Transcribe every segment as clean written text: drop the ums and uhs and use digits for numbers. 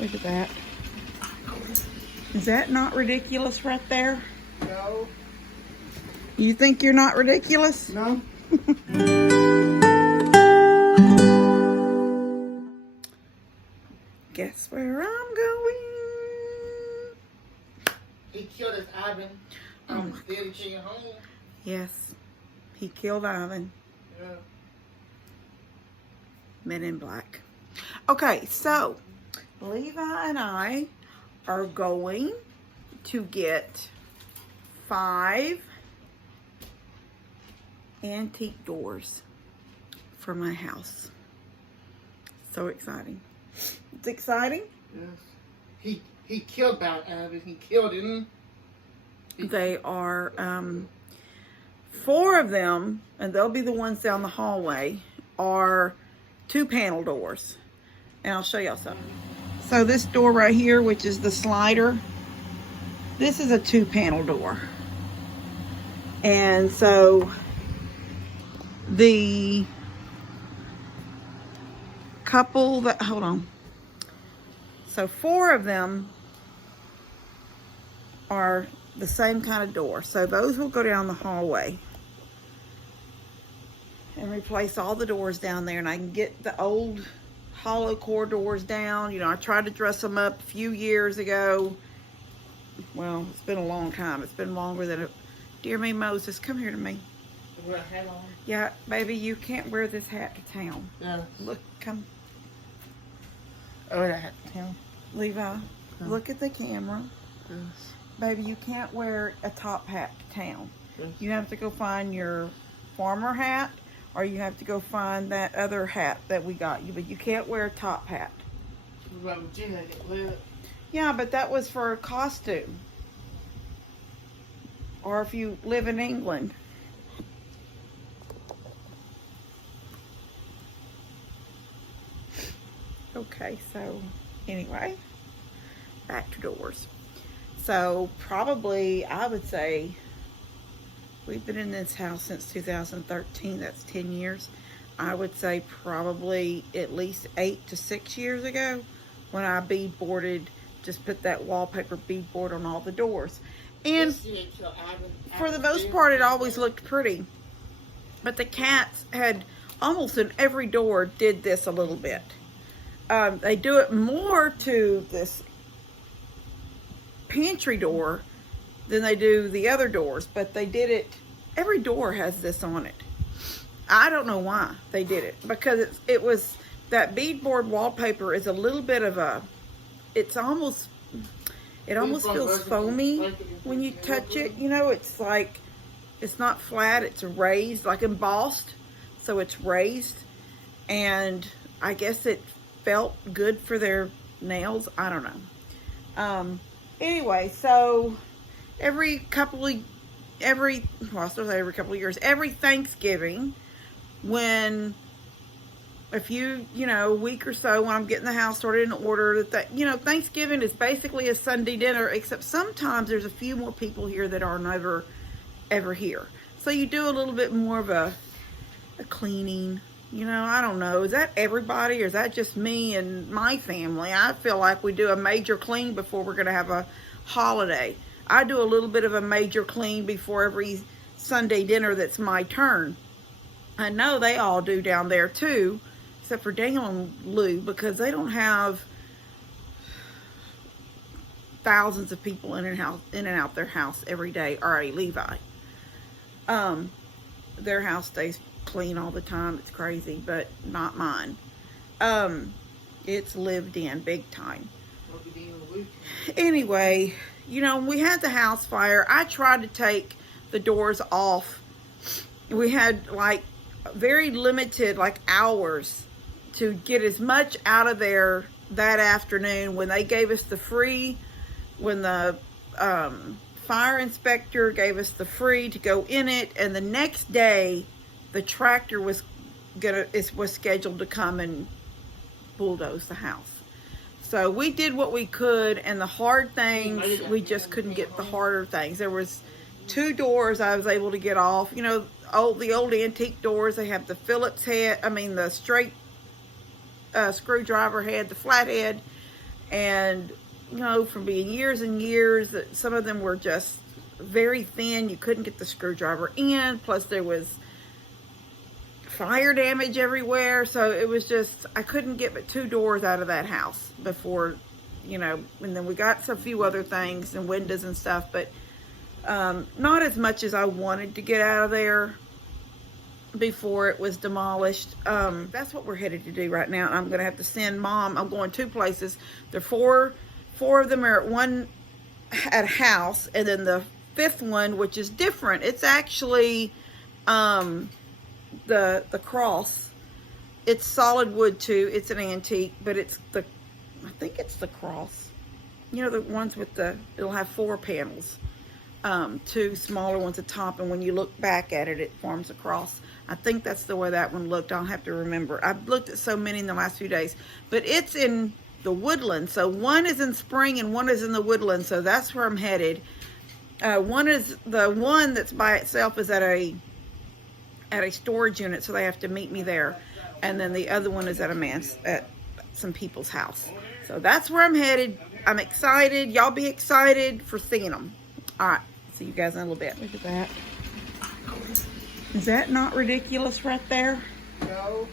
Look at that. Is that not ridiculous right there? No. You think you're not ridiculous? No. Guess where I'm going? He killed his Ivan. Steady king at home. Yes. He killed Ivan. Yeah. Men in Black. Okay, so Levi and I are going to get 5 antique doors for my house. So exciting. It's exciting. Yes. He killed about Ivan. He killed him. They are 4 of them, and they'll be the ones down the hallway, are 2-panel doors. And I'll show y'all something. So this door right here, which is the slider, this is a 2-panel door. And so the couple that, hold on. So 4 of them are the same kind of door. So those will go down the hallway and replace all the doors down there. And I can get the old hollow core doors down. You know, I tried to dress them up a few years ago. Well, it's been a long time. It's been longer than it. Dear me, Moses, come here to me. Wear a hat on. Yeah, baby, you can't wear this hat to town. Yeah. Look, come. Oh, that hat to town. Levi, look at the camera. Yes. Baby, you can't wear a top hat to town. Yes. You have to go find your farmer hat, or you have to go find that other hat that we got you, but you can't wear a top hat. What about Virginia? Get wet. Yeah, but that was for a costume. Or if you live in England. Okay, so anyway, back to doors. So probably, I would say, we've been in this house since 2013. That's 10 years. I would say probably at least 8 to 6 years ago when I beadboarded, just put that wallpaper beadboard on all the doors. And for the most part, it always looked pretty. But the cats had, almost in every door, did this a little bit. They do it more to this pantry door than they do the other doors, but they did it, every door has this on it. I don't know why they did it, because it was, that beadboard wallpaper is a little bit of a, it's almost, it almost feels foamy when you touch it. You know, it's like, it's not flat, it's raised, like embossed, so it's raised, and I guess it felt good for their nails. I don't know. Anyway, so every couple of years, every Thanksgiving, when a week or so, when I'm getting the house sorted in order, Thanksgiving is basically a Sunday dinner, except sometimes there's a few more people here that are never ever here. So you do a little bit more of a cleaning. I don't know. Is that everybody, or is that just me and my family? I feel like we do a major clean before we're going to have a holiday. I do a little bit of a major clean before every Sunday dinner that's my turn. I know they all do down there too, except for Daniel and Lou, because they don't have thousands of people in and out their house every day. All right, Levi. Their house stays clean all the time. It's crazy, but not mine. It's lived in big time. Anyway, when we had the house fire, I tried to take the doors off. We had like very limited hours to get as much out of there that afternoon when they gave us the free, when the fire inspector gave us the free to go in it, and the next day the tractor was scheduled to come and bulldoze the house. So we did what we could, and the hard things, we just couldn't get the harder things. There was 2 doors I was able to get off. The old antique doors, they have the Phillips head, the straight screwdriver head, the flat head, And, you know, from being years and years, some of them were just very thin. You couldn't get the screwdriver in. Plus there was fire damage everywhere. So it was just, I couldn't get but 2 doors out of that house before, you know, and then we got a few other things and windows and stuff, but not as much as I wanted to get out of there before it was demolished. That's what we're headed to do right now. I'm going to have to send Mom. I'm going 2 places. There are four of them are at a house, and then the 5th one, which is different. It's actually the cross. It's solid wood too. It's an antique, but I think it's the cross. You know, the ones with it'll have 4 panels. 2 smaller ones at the top, and when you look back at it, it forms a cross. I think that's the way that one looked. I'll have to remember. I've looked at so many in the last few days, but it's in the woodland. So one is in spring and one is in the woodland. So that's where I'm headed. One is the one that's by itself is at a storage unit, so they have to meet me there, and then the other one is at some people's house. So that's where I'm headed. I'm excited. Y'all be excited for seeing them. All right, see you guys in a little bit. Look at that. Is that not ridiculous right there? No.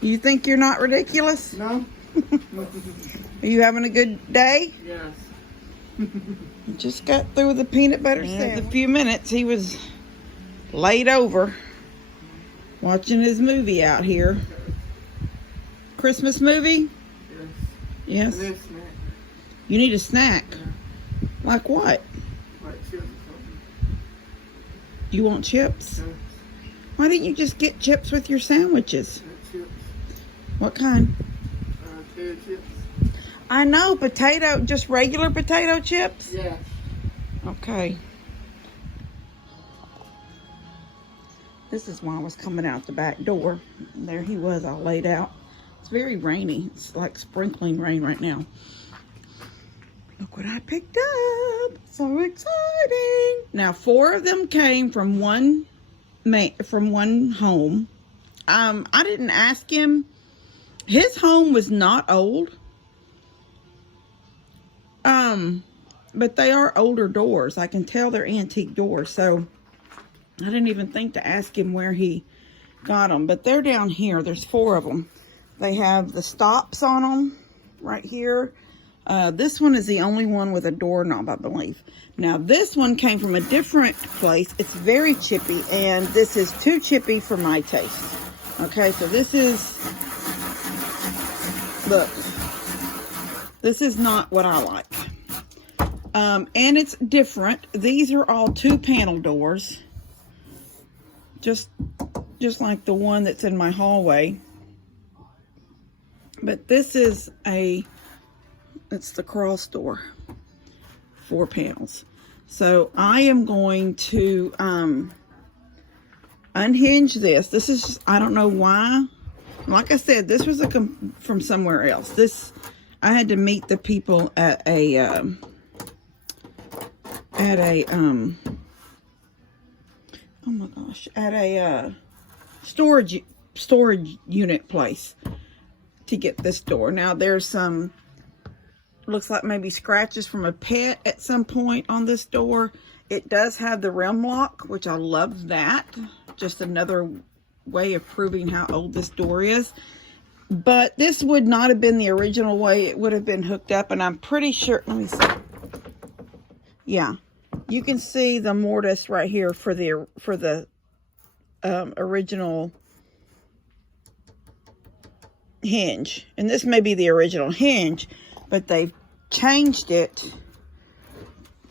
You think you're not ridiculous? No. Are you having a good day? Yes. Just got through with the peanut butter sandwich. A few minutes, he was laid over watching his movie out here. Christmas movie? Yes. Yes. You need a snack. Yeah. Like what? Like chips or something. You want chips? Yes. Why didn't you just get chips with your sandwiches? Chips. What kind? Potato chips. I know, just regular potato chips? Yeah. Okay. This is why I was coming out the back door. There he was all laid out. It's very rainy. It's like sprinkling rain right now. Look what I picked up. So exciting. Now 4 of them came from one home. I didn't ask him. His home was not old. But they are older doors. I can tell they're antique doors. So I didn't even think to ask him where he got them. But they're down here. There's 4 of them. They have the stops on them right here. This one is the only one with a doorknob, I believe. Now, this one came from a different place. It's very chippy, and this is too chippy for my taste. Okay, so this is, look, this is not what I like. And it's different. These are all 2-panel doors. Just like the one that's in my hallway. But this is it's the cross door. 4 panels. So I am going to unhinge this. This is just, I don't know why. Like I said, this was from somewhere else. I had to meet the people at a oh my gosh, at a storage unit place to get this door. Now there's some, looks like maybe scratches from a pet at some point on this door. It does have the rim lock, which I love that. Just another way of proving how old this door is. But this would not have been the original way it would have been hooked up, and I'm pretty sure, let me see. Yeah, you can see the mortise right here for the original hinge. And this may be the original hinge, but they've changed it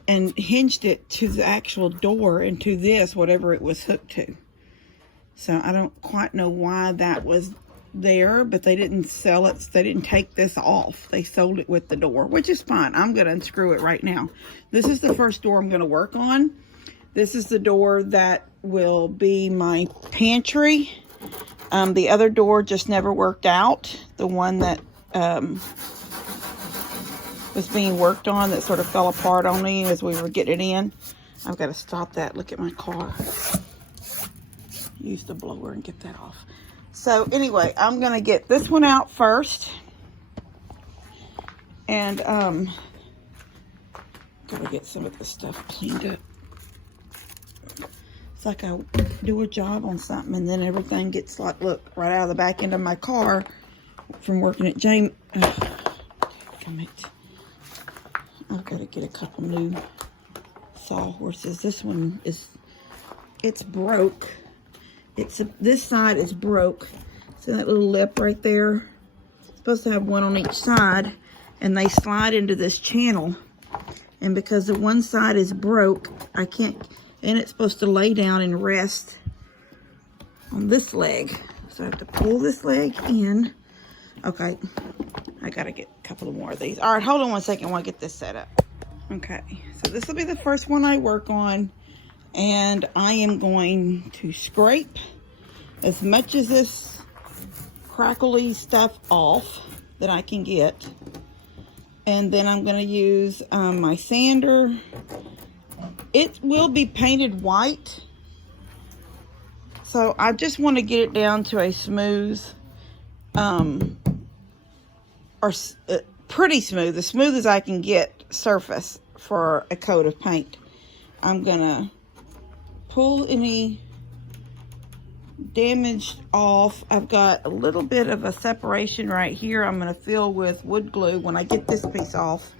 and hinged it to the actual door and to this, whatever it was hooked to. So I don't quite know why that was there, but they didn't sell it. They didn't take this off. They sold it with the door, which is fine. I'm going to unscrew it right now. This is the first door I'm going to work on. This is the door that will be my pantry. The other door just never worked out. The one that was being worked on that sort of fell apart on me as we were getting it in. I've got to stop that. Look at my car. Use the blower and get that off. So anyway, I'm going to get this one out first. And gotta get some of this stuff cleaned up. It's like I do a job on something and then everything gets like, look, right out of the back end of my car from working at James. I've got to get a couple new sawhorses. This one is, it's broke. This side is broke. See that little lip right there? It's supposed to have one on each side, and they slide into this channel. And because the one side is broke, I can't, and it's supposed to lay down and rest on this leg. So I have to pull this leg in. Okay, I gotta get a couple more of these. All right, hold on one second while I get this set up. Okay, so this will be the first one I work on, and I am going to scrape as much of this crackly stuff off that I can get. And then I'm gonna use my sander. It will be painted white, so I just want to get it down to a smooth, pretty smooth, as smooth as I can get surface for a coat of paint. I'm gonna pull any damaged off. I've got a little bit of a separation right here. I'm gonna fill with wood glue when I get this piece off.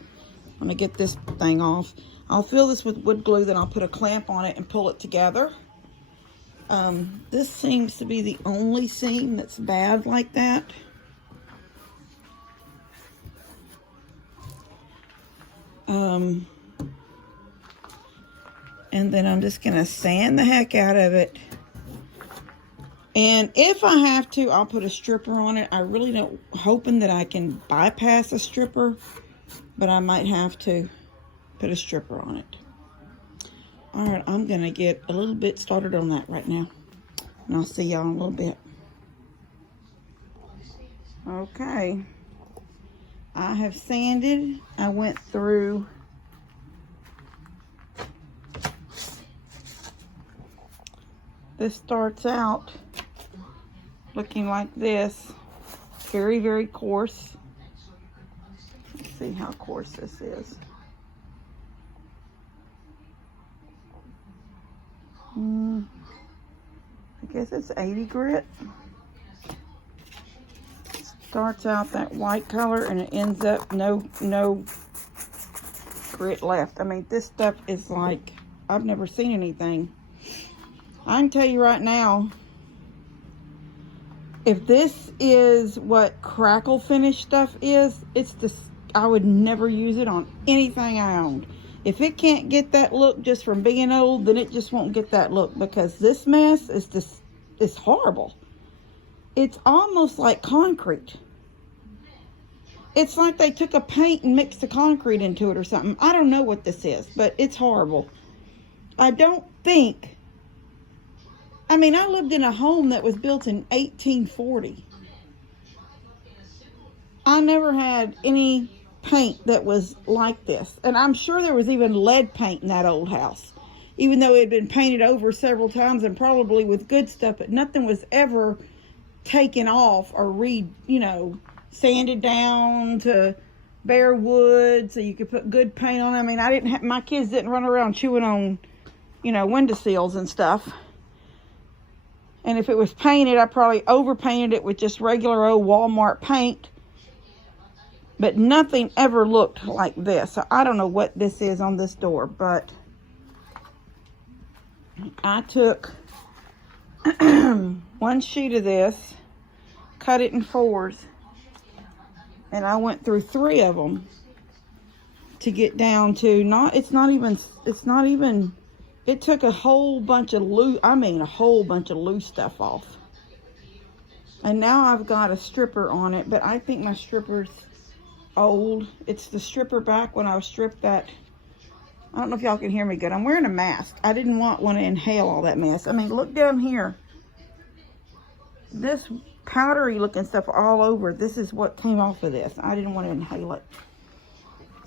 When I get this thing off, I'll fill this with wood glue, then I'll put a clamp on it and pull it together. This seems to be the only seam that's bad like that. And then I'm just gonna sand the heck out of it. And if I have to, I'll put a stripper on it. I really don't, hoping that I can bypass a stripper, but I might have to put a stripper on it. All right, I'm gonna get a little bit started on that right now, and I'll see y'all in a little bit. Okay, I have sanded. I went through this. Starts out looking like this, very, very coarse. Let's see how coarse this is. I guess it's 80 grit. Starts out that white color and it ends up no grit left. I mean, this stuff is like, I've never seen anything. I can tell you right now, if this is what crackle finish stuff is, it's just, I would never use it on anything I owned. If it can't get that look just from being old, then it just won't get that look, because this mess is just, it's horrible. It's almost like concrete. It's like they took a paint and mixed the concrete into it or something. I don't know what this is, but it's horrible. I don't think, I mean, I lived in a home that was built in 1840. I never had any paint that was like this. And I'm sure there was even lead paint in that old house, even though it had been painted over several times and probably with good stuff, but nothing was ever taken off or sanded down to bare wood so you could put good paint on. I mean, my kids didn't run around chewing on, windowsills and stuff. And if it was painted, I probably overpainted it with just regular old Walmart paint. But nothing ever looked like this. So I don't know what this is on this door, but I took one sheet of this, cut it in 4s, and I went through 3 of them to get down to it took a whole bunch of loose stuff off. And now I've got a stripper on it, but I think my stripper's old. It's the stripper back when I was stripped that. I don't know if y'all can hear me good. I'm wearing a mask. I didn't want to inhale all that mess. I mean, look down here. This powdery looking stuff all over. This is what came off of this. I didn't want to inhale it.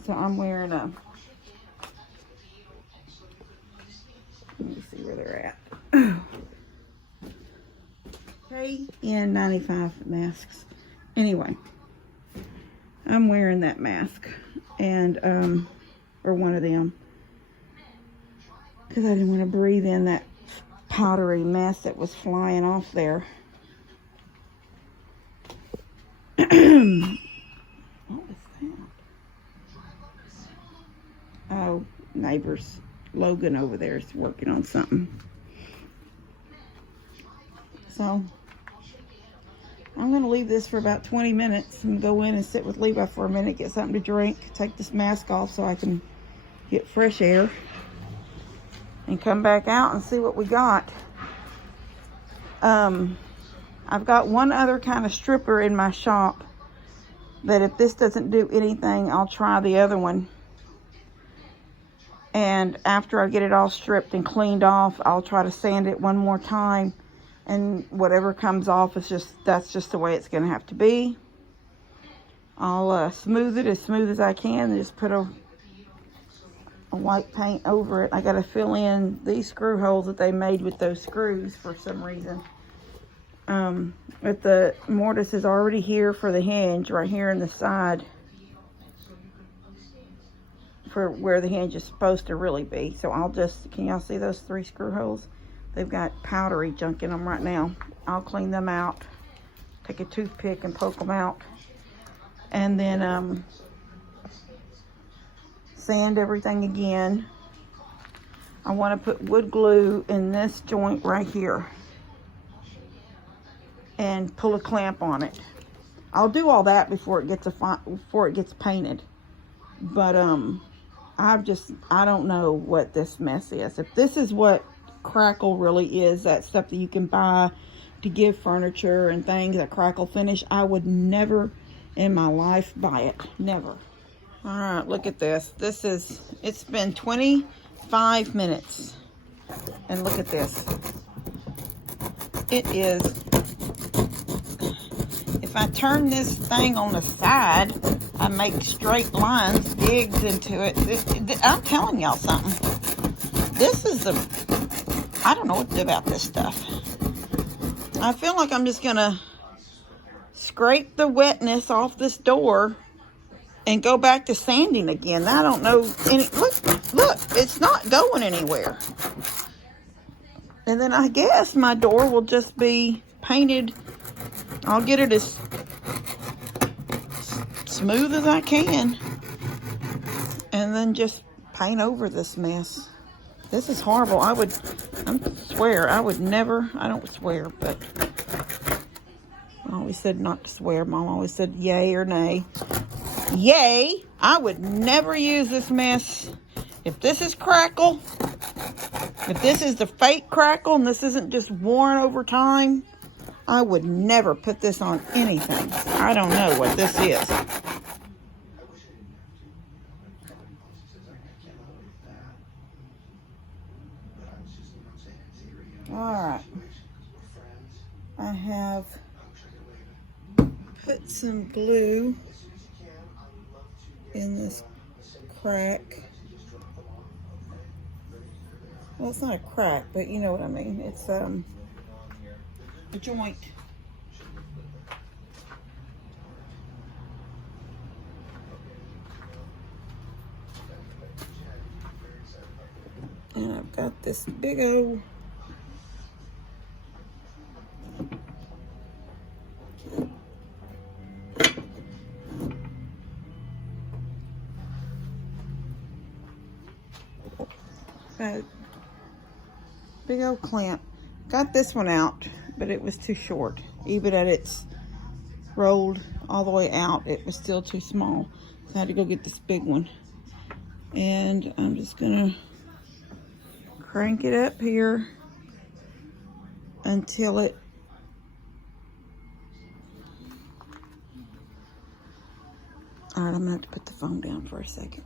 So I'm wearing a, let me see where they're at. KN95 masks. Anyway, I'm wearing that mask, and or one of them, because I didn't want to breathe in that powdery mess that was flying off there. What was that? Oh, neighbors. Logan over there is working on something. So I'm going to leave this for about 20 minutes and go in and sit with Levi for a minute, get something to drink, take this mask off so I can get fresh air, and come back out and see what we got. I've got one other kind of stripper in my shop that if this doesn't do anything, I'll try the other one. And after I get it all stripped and cleaned off, I'll try to sand it one more time. And whatever comes off, that's just the way it's going to have to be. I'll smooth it as smooth as I can and just put a white paint over it. I got to fill in these screw holes that they made with those screws for some reason. But the mortise is already here for the hinge, right here in the side, for where the hinge is supposed to really be. So I'll just, can y'all see those 3 screw holes? They've got powdery junk in them right now. I'll clean them out, take a toothpick and poke them out, and then sand everything again. I want to put wood glue in this joint right here and pull a clamp on it. I'll do all that before it gets painted. But I don't know what this mess is. If this is what crackle really is, that stuff that you can buy to give furniture and things, that crackle finish, I would never in my life buy it. Never. All right, look at this. It's been 25 minutes. And look at this. It is, if I turn this thing on the side, I make straight lines, digs into it. I'm telling y'all something. I don't know what to do about this stuff. I feel like I'm just going to scrape the wetness off this door and go back to sanding again. I don't know look, it's not going anywhere. And then I guess my door will just be painted. I'll get it as smooth as I can, and then just paint over this mess. This is horrible. I would never, I don't swear, but I always said not to swear. Mom always said yay or nay. Yay, I would never use this mess. If this is crackle, if this is the fake crackle and this isn't just worn over time, I would never put this on anything. I don't know what this is. Alright. I have put some glue in this crack. Well, it's not a crack, but you know what I mean. It's a joint. And I've got this big old clamp. Got this one out, but it was too short. Even at its rolled all the way out, it was still too small. So I had to go get this big one. And I'm just gonna crank it up here until it Alright, I'm gonna have to put the phone down for a second.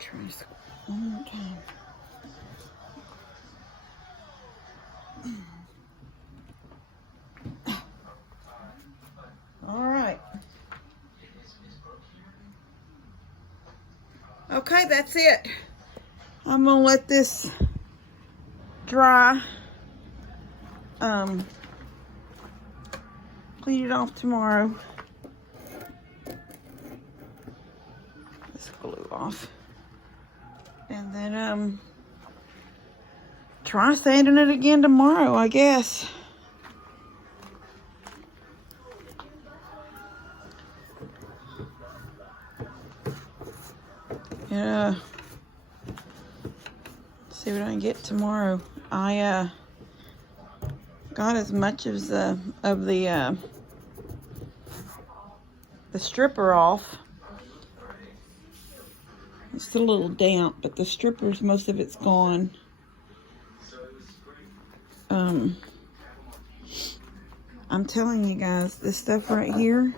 Try this one more time. All right. Okay, that's it. I'm gonna let this dry. Clean it off tomorrow. This glue off. And then try sanding it again tomorrow, I guess. Yeah. See what I can get tomorrow. I got as much as the stripper off. It's still a little damp, but the strippers, most of it's gone. I'm telling you guys, this stuff right here,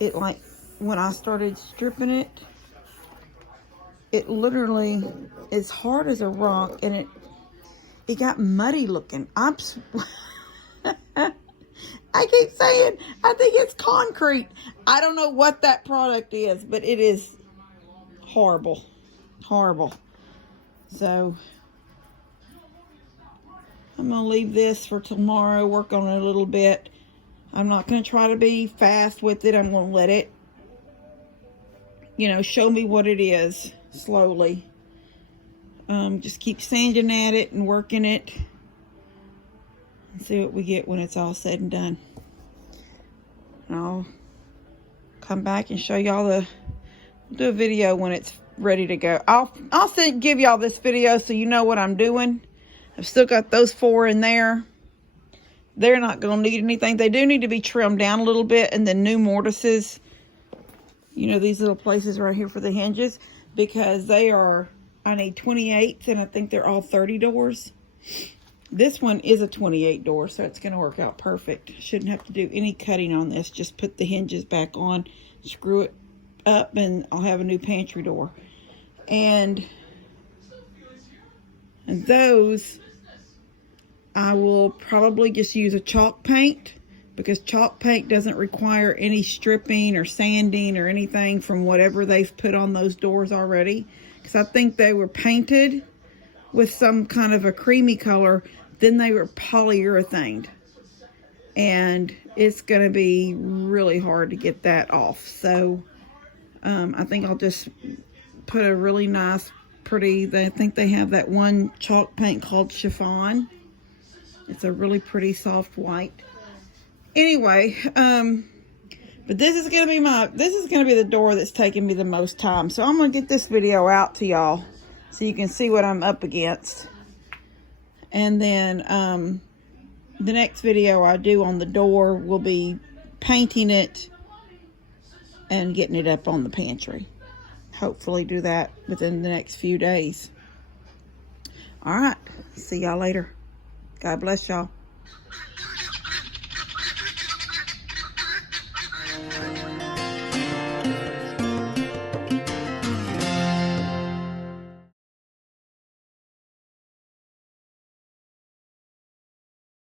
it like, when I started stripping it, it literally is hard as a rock, and it got muddy looking. I keep saying, I think it's concrete. I don't know what that product is, but it is horrible. Horrible. So, I'm going to leave this for tomorrow, work on it a little bit. I'm not going to try to be fast with it. I'm going to let it, show me what it is slowly. Just keep sanding at it and working it. And see what we get when it's all said and done. And I'll come back and show y'all do a video when it's ready to go. I'll give y'all this video so you know what I'm doing. I've still got those 4 in there. They're not going to need anything. They do need to be trimmed down a little bit. And the new mortises, these little places right here for the hinges, because I need 28s, and I think they're all 30 doors. This one is a 28 door, so it's going to work out perfect. Shouldn't have to do any cutting on this. Just put the hinges back on, screw it up, and I'll have a new pantry door. And those, I will probably just use a chalk paint, because chalk paint doesn't require any stripping or sanding or anything from whatever they've put on those doors already. Because I think they were painted with some kind of a creamy color, then they were polyurethaned. And it's going to be really hard to get that off. So, I think I'll just put a really nice, pretty, I think they have that one chalk paint called Chiffon. It's a really pretty soft white. Anyway, but this is going to be the door that's taking me the most time. So I'm going to get this video out to y'all so you can see what I'm up against. And then the next video I do on the door will be painting it and getting it up on the pantry. Hopefully do that within the next few days. All right. See y'all later. God bless y'all.